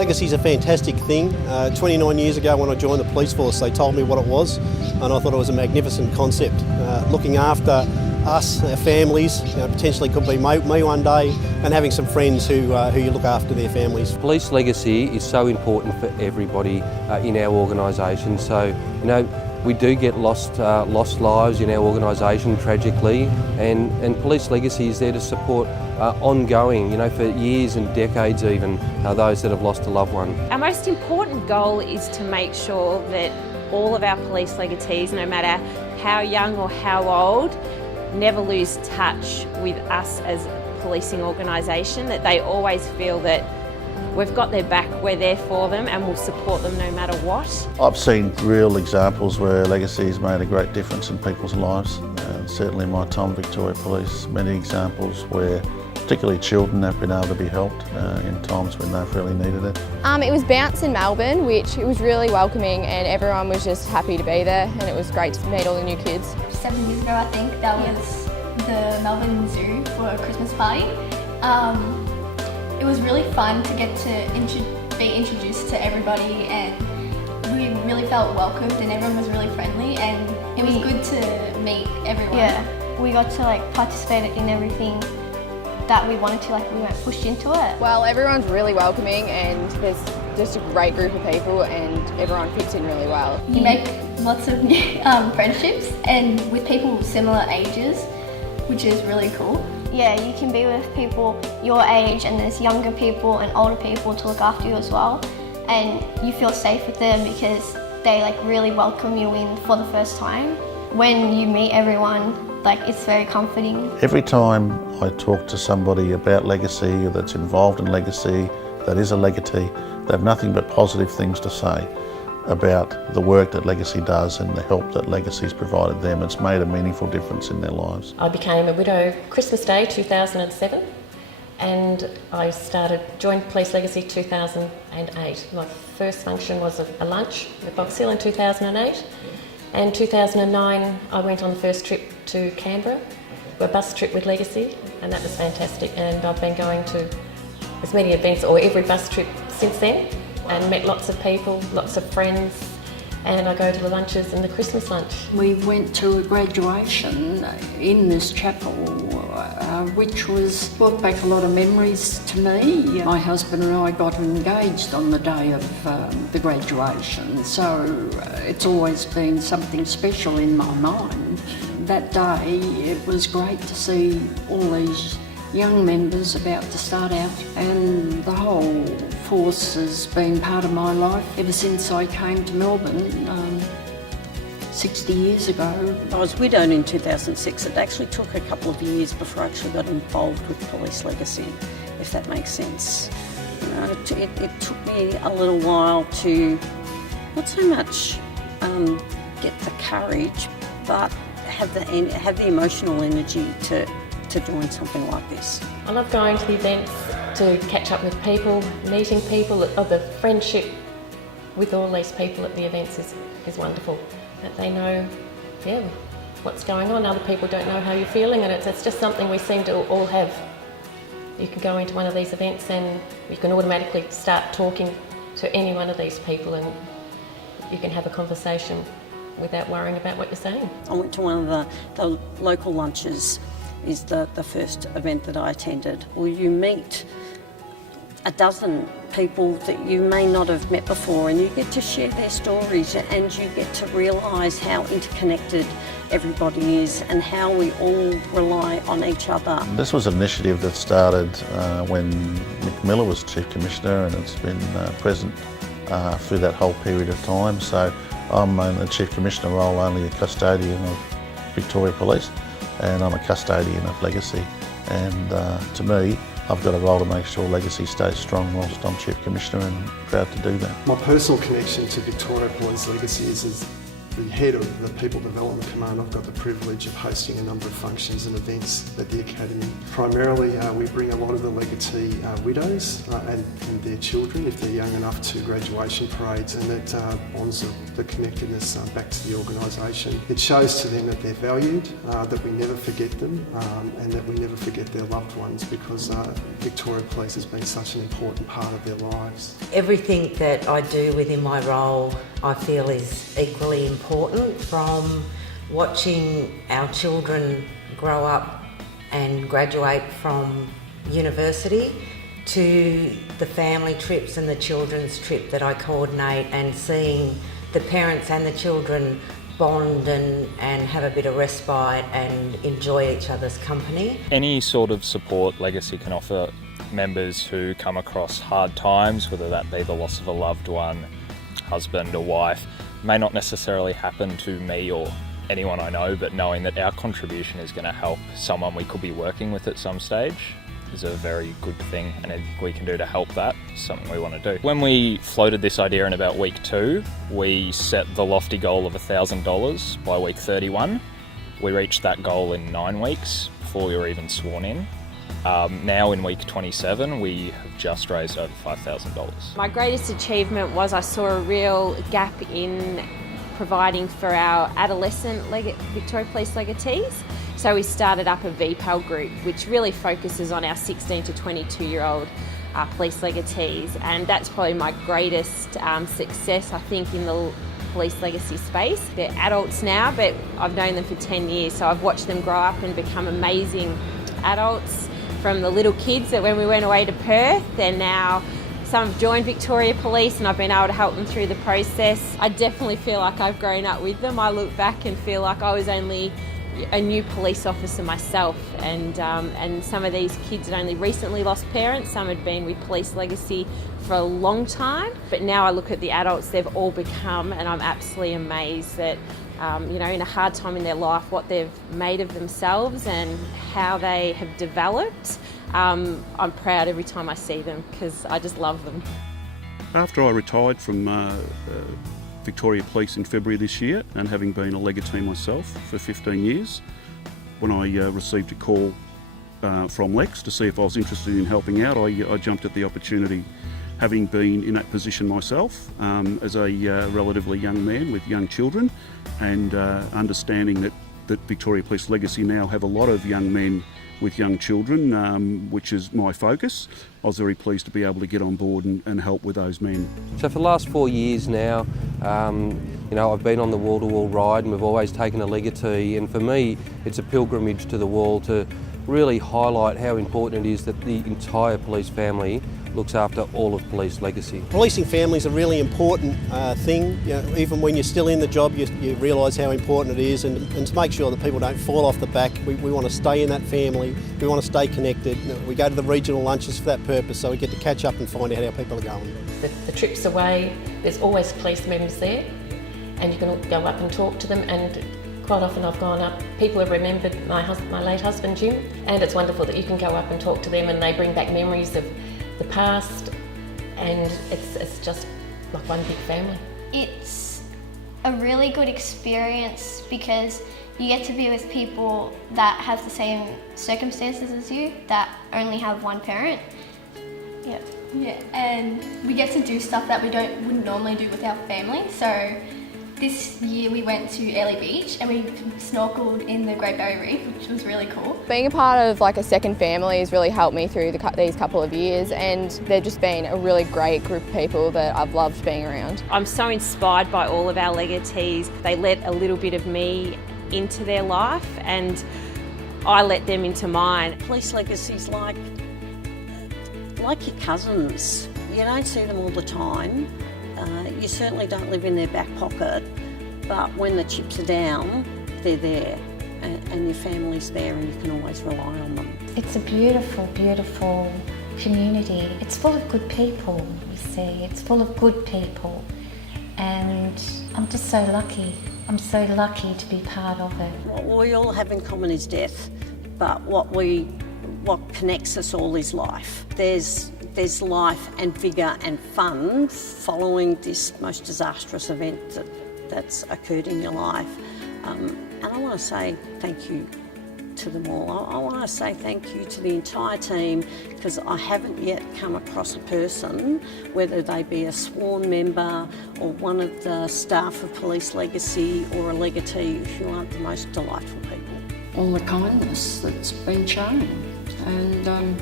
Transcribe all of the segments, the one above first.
Legacy's a fantastic thing. 29 years ago when I joined the police force, they told me what it was, and I thought it was a magnificent concept. Looking after us, our families, potentially could be me one day, and having some friends who you look after their families. Police legacy is so important for everybody in our organisation. So, we do get lost lives in our organisation tragically, and police legacy is there to support ongoing, for years and decades even, those that have lost a loved one. Our most important goal is to make sure that all of our police legatees, no matter how young or how old, never lose touch with us as a policing organisation, that they always feel that we've got their back, we're there for them and we'll support them no matter what. I've seen real examples where legacy has made a great difference in people's lives. Certainly in my time at Victoria Police, many examples where particularly children have been able to be helped in times when they've really needed it. It was Bounce in Melbourne, which it was really welcoming and everyone was just happy to be there, and it was great to meet all the new kids. 7 years ago I think, that was the Melbourne Zoo for a Christmas party. It was really fun to get to be introduced to everybody, and we really felt welcomed and everyone was really friendly, and it was good to meet everyone. Yeah, we got to participate in everything that we wanted to, we weren't pushed into it. Well, everyone's really welcoming and there's just a great group of people and everyone fits in really well. You make lots of new friendships, and with people similar ages, which is really cool. Yeah, you can be with people your age, and there's younger people and older people to look after you as well, and you feel safe with them because they really welcome you in for the first time. When you meet everyone, it's very comforting. Every time I talk to somebody about legacy that's involved in legacy, that is a legatee, they have nothing but positive things to say about the work that Legacy does and the help that Legacy's provided them. It's made a meaningful difference in their lives. I became a widow Christmas Day 2007, and I joined Police Legacy 2008. My first function was a lunch at Box Hill in 2008, and 2009 I went on the first trip to Canberra, a bus trip with Legacy, and that was fantastic, and I've been going to as many events or every bus trip since then, and met lots of people, lots of friends, and I go to the lunches and the Christmas lunch. We went to a graduation in this chapel, which brought back a lot of memories to me. My husband and I got engaged on the day of the graduation, so it's always been something special in my mind. That day, it was great to see all these young members about to start out, and the whole force has been part of my life ever since I came to Melbourne 60 years ago. I was widowed in 2006. It actually took a couple of years before I actually got involved with Police Legacy, if that makes sense. It took me a little while to not so much get the courage, but have the emotional energy to join something like this. I love going to the events, to catch up with people, meeting people. The friendship with all these people at the events is wonderful. That they know, what's going on. Other people don't know how you're feeling, and it's just something we seem to all have. You can go into one of these events and you can automatically start talking to any one of these people, and you can have a conversation without worrying about what you're saying. I went to one of the local lunches, is the first event that I attended. Well, you meet a dozen people that you may not have met before, and you get to share their stories, and you get to realise how interconnected everybody is and how we all rely on each other. This was an initiative that started when Mick Miller was Chief Commissioner, and it's been present through that whole period of time. So I'm in the Chief Commissioner role, only a custodian of Victoria Police, and I'm a custodian of Legacy, and to me I've got a role to make sure Legacy stays strong whilst I'm Chief Commissioner, and proud to do that. My personal connection to Victoria Police Legacy is the head of the People Development Command, I've got the privilege of hosting a number of functions and events at the Academy. Primarily, we bring a lot of the legatee widows and their children, if they're young enough, to graduation parades, and that bonds the connectedness back to the organisation. It shows to them that they're valued, that we never forget them, and that we never forget their loved ones, because Victoria Police has been such an important part of their lives. Everything that I do within my role I feel is equally important, from watching our children grow up and graduate from university to the family trips and the children's trip that I coordinate, and seeing the parents and the children bond and have a bit of respite and enjoy each other's company. Any sort of support Legacy can offer members who come across hard times, whether that be the loss of a loved one, husband or wife, may not necessarily happen to me or anyone I know, but knowing that our contribution is going to help someone we could be working with at some stage is a very good thing, and anything we can do to help that is something we want to do. When we floated this idea in about week 2, we set the lofty goal of $1,000 by week 31. We reached that goal in 9 weeks before we were even sworn in. Now in week 27, we have just raised over $5,000. My greatest achievement was I saw a real gap in providing for our adolescent Victoria Police legatees. So we started up a VPAL group, which really focuses on our 16 to 22-year-old police legatees, and that's probably my greatest success, I think, in the police legacy space. They're adults now, but I've known them for 10 years, so I've watched them grow up and become amazing adults, from the little kids that when we went away to Perth, they're now, some have joined Victoria Police and I've been able to help them through the process. I definitely feel like I've grown up with them. I look back and feel like I was only a new police officer myself, and some of these kids had only recently lost parents, some had been with Police Legacy for a long time, but now I look at the adults they've all become, and I'm absolutely amazed that in a hard time in their life, what they've made of themselves and how they have developed. I'm proud every time I see them, because I just love them. After I retired from Victoria Police in February this year, and having been a legatee myself for 15 years, when I received a call from Lex to see if I was interested in helping out, I jumped at the opportunity, having been in that position myself as a relatively young man with young children, and understanding that Victoria Police Legacy now have a lot of young men with young children, which is my focus. I was very pleased to be able to get on board and help with those men. So for the last 4 years now, I've been on the wall-to-wall ride, and we've always taken a legatee, and for me it's a pilgrimage to the wall to really highlight how important it is that the entire police family looks after all of police legacy. Policing family is a really important thing. Even when you're still in the job, you realise how important it is, and to make sure that people don't fall off the back. We want to stay in that family, we want to stay connected. We go to the regional lunches for that purpose, so we get to catch up and find out how people are going. The trips away, there's always police members there, and you can go up and talk to them, and quite often I've gone up, people have remembered my late husband Jim, and it's wonderful that you can go up and talk to them, and they bring back memories of the past, and it's just like one big family. It's a really good experience because you get to be with people that have the same circumstances as you, that only have one parent. Yeah, and we get to do stuff that we wouldn't normally do with our family. So this year we went to Airlie Beach and we snorkeled in the Great Barrier Reef, which was really cool. Being a part of a second family has really helped me through these couple of years, and they've just been a really great group of people that I've loved being around. I'm so inspired by all of our legatees. They let a little bit of me into their life, and I let them into mine. Police legacy's like your cousins. You don't see them all the time. You certainly don't live in their back pocket, but when the chips are down, they're there, and your family's there, and you can always rely on them. It's a beautiful, beautiful community. It's full of good people, you see. It's full of good people, and I'm just so lucky. I'm so lucky to be part of it. What we all have in common is death, but what connects us all is life. There's life and vigour and fun following this most disastrous event that that's occurred in your life. And I want to say thank you to them all. I want to say thank you to the entire team, because I haven't yet come across a person, whether they be a sworn member or one of the staff of Police Legacy or a legatee, who aren't the most delightful people. All the kindness that's been shown, and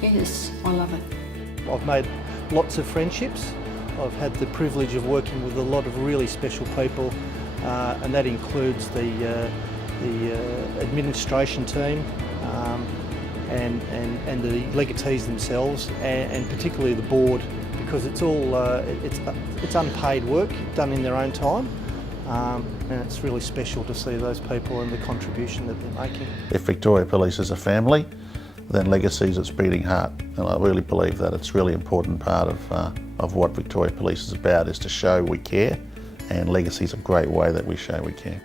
yes, I love it. I've made lots of friendships. I've had the privilege of working with a lot of really special people, and that includes the administration team and the legatees themselves, and particularly the board, because it's all it's unpaid work done in their own time, and it's really special to see those people and the contribution that they're making. If Victoria Police is a family, then Legacy is its beating heart, and I really believe that it's a really important part of what Victoria Police is about, is to show we care, and Legacy is a great way that we show we care.